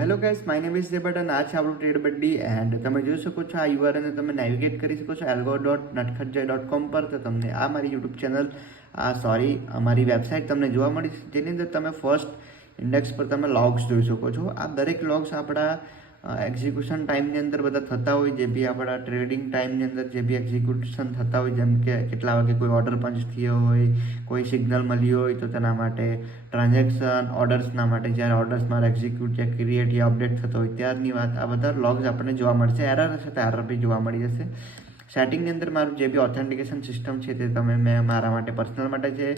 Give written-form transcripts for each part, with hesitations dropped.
Hello guys, my name is દેબટ અને આ છે આપણું ટ્રેડ બડ્ડી એન્ડ તમે જોઈ શકો છો આ યુઆરએલને તમે નેવિગેટ કરી શકો છો algo.natkhutjay.com પર. તો તમને આ મારી યુટ્યુબ ચેનલ અમારી વેબસાઇટ તમને જોવા મળી છે, જેની અંદર તમે ફર્સ્ટ ઇન્ડેક્સ પર તમે લોગ્સ જોઈ શકો છો. આ દરેક લોગ્સ આપણા એક્ઝિક્યુશન ટાઈમની અંદર બધા થતા હોય, જે બી આપણા ટ્રેડિંગ ટાઈમની અંદર જે બી એક્ઝિક્યુશન થતા હોય, જેમ કે કેટલા વાગે કોઈ ઓર્ડર પંચ થયો હોય, કોઈ સિગ્નલ મળ્યું હોય તો તેના માટે, ટ્રાન્ઝેક્શન ઓર્ડર્સના માટે, જ્યારે ઓર્ડર્સ મારા એક્ઝિક્યુટ યા ક્રિએટ યા અપડેટ થતો હોય ત્યારની વાત, આ બધા લોગ્સ આપણને જોવા મળશે. એરર હશે તો એરર બી જોવા મળી જશે. સેટિંગની અંદર મારું જે બી ઓથેન્ટિકેશન સિસ્ટમ છે તે તમે મેં મારા માટે પર્સનલ માટે છે.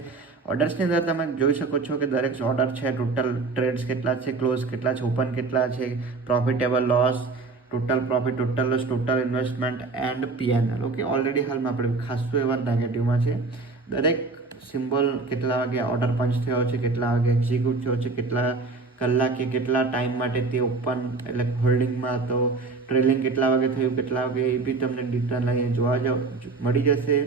ઓર્ડર્સની અંદર તમે જોઈ શકો છો કે દરેક ઓર્ડર છે, ટોટલ ટ્રેડ્સ કેટલા છે, ક્લોઝ કેટલા છે, ઓપન કેટલા છે, profitable loss, total profit, total loss, total investment and P&L. Okay, already હાલમાં આપણે ખાસું એવા નેગેટિવમાં છે. દરેક સિમ્બોલ, કેટલા વાગે ઓર્ડર પંચ થયો છે, કેટલા વાગે એક્ઝિક્યુટ થયો છે, કેટલા કલાકે, કેટલા ટાઈમ માટે તે ઓપન એટલે હોલ્ડિંગમાં હતો, ટ્રેલિંગ કેટલા વાગે થયું, કેટલા વાગે, એ બી તમને ડિટેલ અહીંયા જોવા મળી જશે.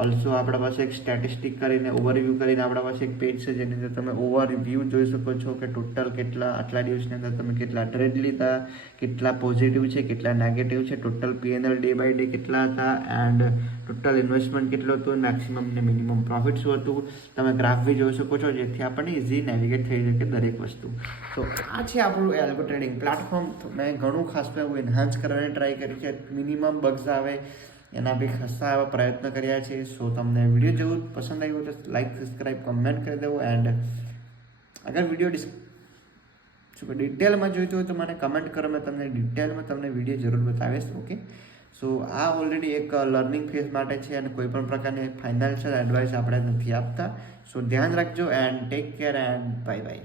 ઓલ્સો આપણા પાસે એક સ્ટેટિસ્ટિક કરીને ઓવરવ્યૂ કરીને આપણા પાસે એક પેજ છે, જેની અંદર તમે ઓવરવ્યૂ જોઈ શકો છો કે ટોટલ કેટલા આટલા દિવસની અંદર તમે કેટલા ટ્રેડ લીધા, કેટલા પોઝિટિવ છે, કેટલા નેગેટિવ છે, total PNL day by day કેટલા હતા, એન્ડ ટોટલ ઇન્વેસ્ટમેન્ટ કેટલું હતું, મેક્સિમમ ને મિનિમમ પ્રોફિટ શું હતું. તમે ગ્રાફ બી જોઈ શકો છો, જેથી આપણને ઇઝી નેવિગેટ થઈ શકે દરેક વસ્તુ. તો આ છે આપણું એલ્ગો ટ્રેડિંગ પ્લેટફોર્મ. મેં ઘણું ખાસ એવું એન્હાન્સ કરવાની ટ્રાય કરી છે, મિનિમમ બગ્સ આવે એના બી ખાસા એવા પ્રયત્ન કર્યા છે. સો તમને વિડીયો જેવું પસંદ આવ્યું તો લાઈક, સબસ્ક્રાઈબ, કમેન્ટ કરી દેવું. એન્ડ અગર વિડીયો ડિટેલમાં જોઈતું હોય તો મને કમેન્ટ કરો, મેં તમને ડિટેલમાં તમને વિડીયો જરૂર બતાવીશ. ઓકે, સો આ ઓલરેડી એક લર્નિંગ ફેઝ માટે છે અને કોઈ પણ પ્રકારની ફાઇનાન્શિયલ એડવાઇસ આપણે નથી આપતા. સો ધ્યાન રાખજો and take care and bye bye.